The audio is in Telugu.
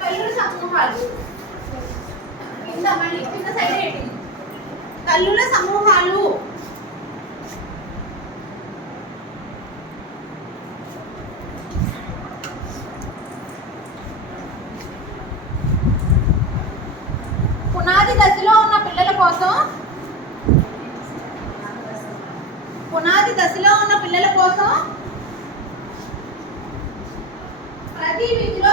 కల్లుల సమూహాలు కింద మళ్ళీ కింద సైడ్ ఏంటి కల్లుల సమూహాలు పునాది దశలో ఉన్న పిల్లల కోసం పునాది దశలో ఉన్న పిల్లల కోసం ప్రతి వీధిలో